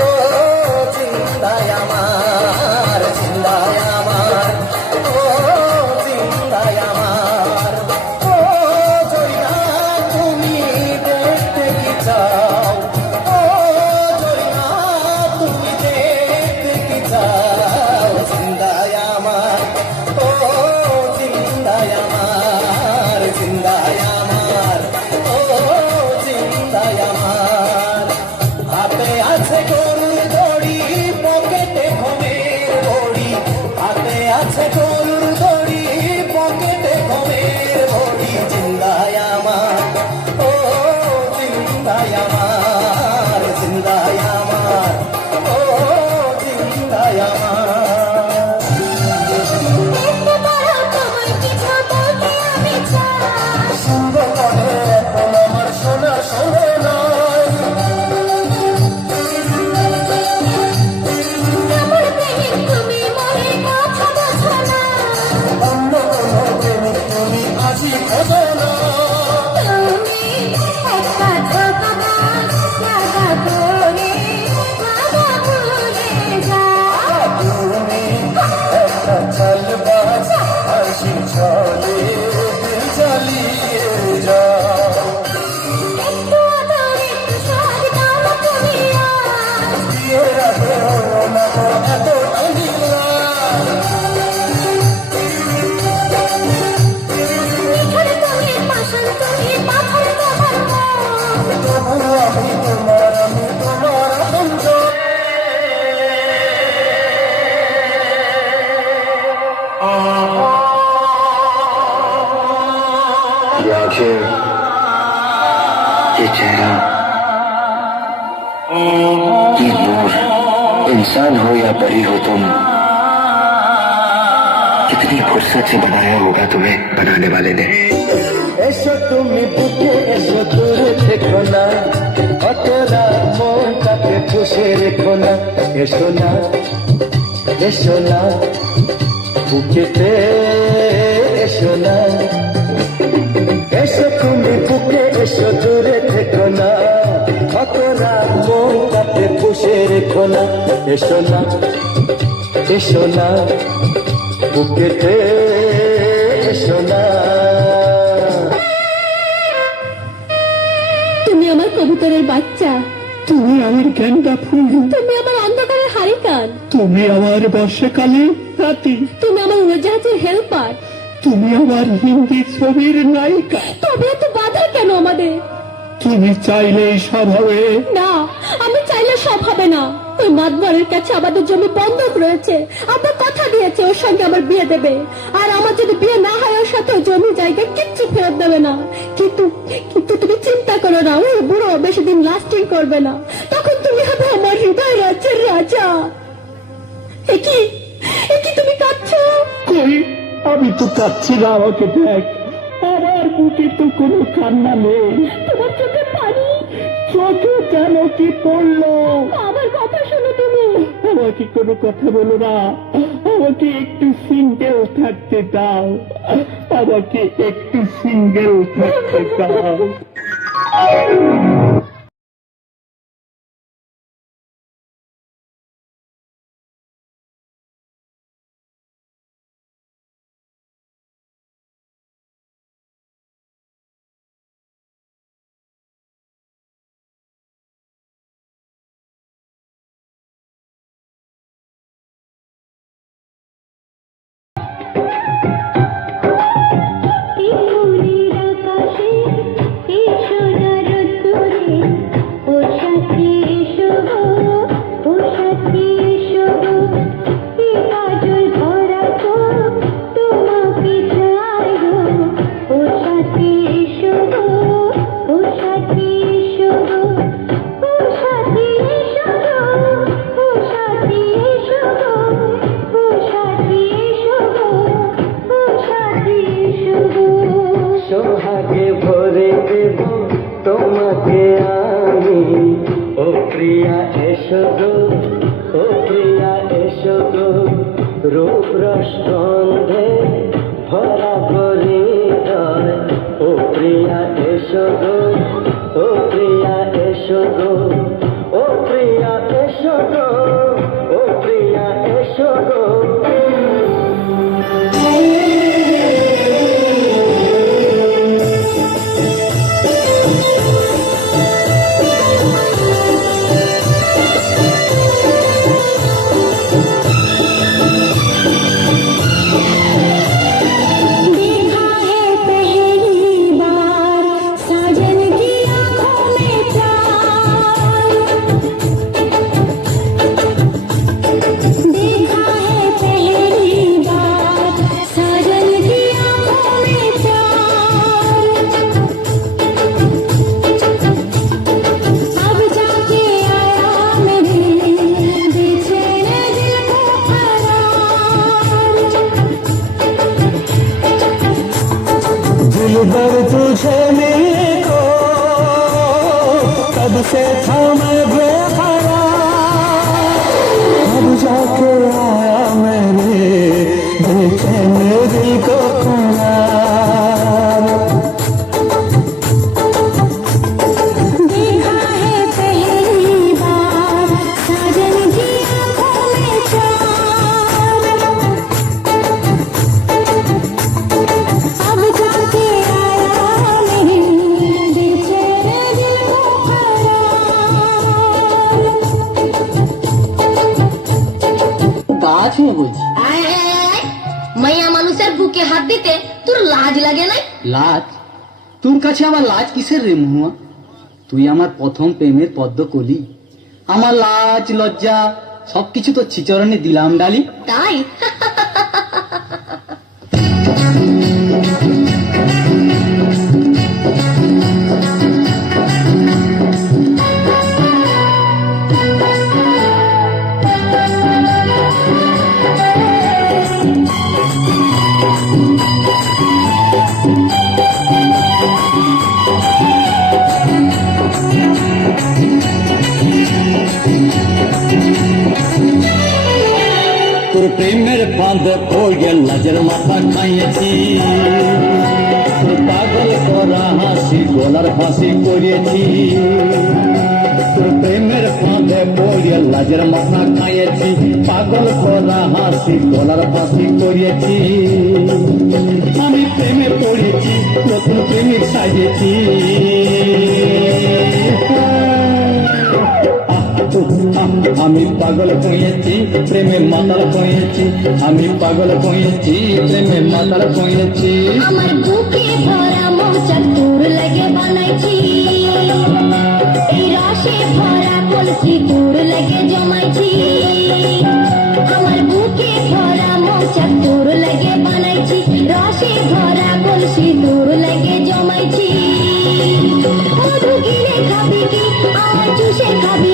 ও জিন্দায় আমার, জিন্দায় আমার, ও জিন্দায় আমার, ও জরিনা তুমি দেখতে কি চাও, ও জরিনা তুমি দেখতে কি চাও, জিন্দায় আমার, ও জিন্দায় আমার, জিন্দায় আমার, ও জিন্দায় আমার। হাতে আছে গরুর দড়ি, পকেটে ঘুমের বড়ি, হাতে আছে গরুর দড়ি, পকেটে ঘুমের বড়ি, জিন্দায় আমার, ও জিন্দায় আমার, জিন্দায় আমার, ও জিন্দায় আমার। ये आंखें, ये चेहरा, ये नूर, इंसान हो या परी हो तुम, कितनी फुर्सत से बनाया होगा तुम्हें बनाने वाले ने। এসো তুমি বুকে এসো, দূরে থেকো না, অতরা মনটাকে পুষে রেখো না, এসো না, এসো না, বুকেতে এসো না, এসো তুমি বুকে এসো, দূরে থেকো না, অতরা মনটাকে পুষে রেখো না, এসো না, এসো না, বুকেতে এসো না। তুমি আমার কবুতরের বাচ্চা, তুমি আমার গেন্দা ফুল, তুমি আমার অন্ধকারের হারিকান, তুমি আমার বর্ষাকালে রাতি, তুমি আমার উড়োজাহাজের হেল্পার, তুমি আমার হিন্দি ছবির নায়িকা। তবে এত বাধা কেন আমাদের? তুমি চাইলে সব হবে না, আমি চাইলে সব হবে না। ওই মাতবরের কাছে আমাদের জমি বন্ধক রয়েছে, আমার কথা দিয়েছে ওর সঙ্গে আমার বিয়ে দেবে, আর আমার যদি বিয়ে না হয় ওর সাথে জমি জায়গা কিচ্ছু ফেরত দেবে না। কিন্তু কিন্তু তুমি চিন্তা করো না, ওই বুড়ো বেশি দিন লাস্টিং করবে না, তখন তুমি হবে আমার হৃদয় রাজ্যের রাজা। একই একই তুমি কাঁদছো? কই, আমি তো কাচ্ছি না, আমাকে দেখ, আমার বুকে তো কোনো কান্না নেই। তোমার চোখে পানি, চোখে কেন কি পড়লো? আমার কথা শোনো তুমি। আমাকে কোনো কথা বলো না, আমাকে একটু সিঙ্গেল থাকতে দাও, আমাকে একটু সিঙ্গেল থাকতে দাও। সোহাগে ভরে দেব তোমাকে আমি, ও প্রিয়া এসো গো, ও প্রিয়া এসো গো, রূপ রস গন্ধে ভরা হৃদয়, ও প্রিয়া এসো গো, ও প্রিয়া এসো গো, ও প্রিয়া গো, ও প্রিয়া এসো গো। देखा है पहली बार साजन की आंखों में प्यार, देखा है पहली बार साजन की आंखों में प्यार, अब जाके आया मेरे बेचैन दिल को करार। दिलबर तुझे मिलने को कब से था मैं बेकरार, अब जाके आया मेरे बेचैन दिल को करार। देखा है पहली बार साजन की आंखों में प्यार, अब जाके आया मेरे बेचैन दिल को करार। কাজ হয়ে বলছি। আয় আয় আয় আয়, মাইয়া মানুষের বুকে হাত দিতে তোর লাজ লাগে নাই? লাজ? তোর কাছে আবার লাজ কিসের রে মহুয়া? তুই আমার প্রথম প্রেমের পদ্ম কলি, আমার লাজ লজ্জা সবকিছু তোর চিচরণে দিলাম ডালি। তাই? তোর প্রেমের ফাঁদে পড়ে লাজের মাথা খাইয়েছি, তোর পাগল করা হাসি গলার ফাঁসি করিয়েছি, তোর প্রেমের ফাঁদে পড়ে লাজের মাথা খাইয়েছি, পাগল করা হাসি গলার ফাঁসি করিয়েছি। আমি প্রেমে পড়েছি, নতুন প্রেমিক সাজিয়েছি। আমি পাগল হয়েছি, প্রেমে মাতাল হয়েছি, আমি পাগল হয়েছি, প্রেমে মাতাল হয়েছি। আমার বুকে ভরা মৌচাক তোর লাগে বানাইছি, এই রসে ভরা কলসি তোর লাগে জমাইছি, আমার বুকে ভরা মৌচাক তোর লাগে বানাইছি, রসে ভরা কলসি তোর লাগে জমাইছি। মধু গিলে খাবি কি, আমার চুষে খাবি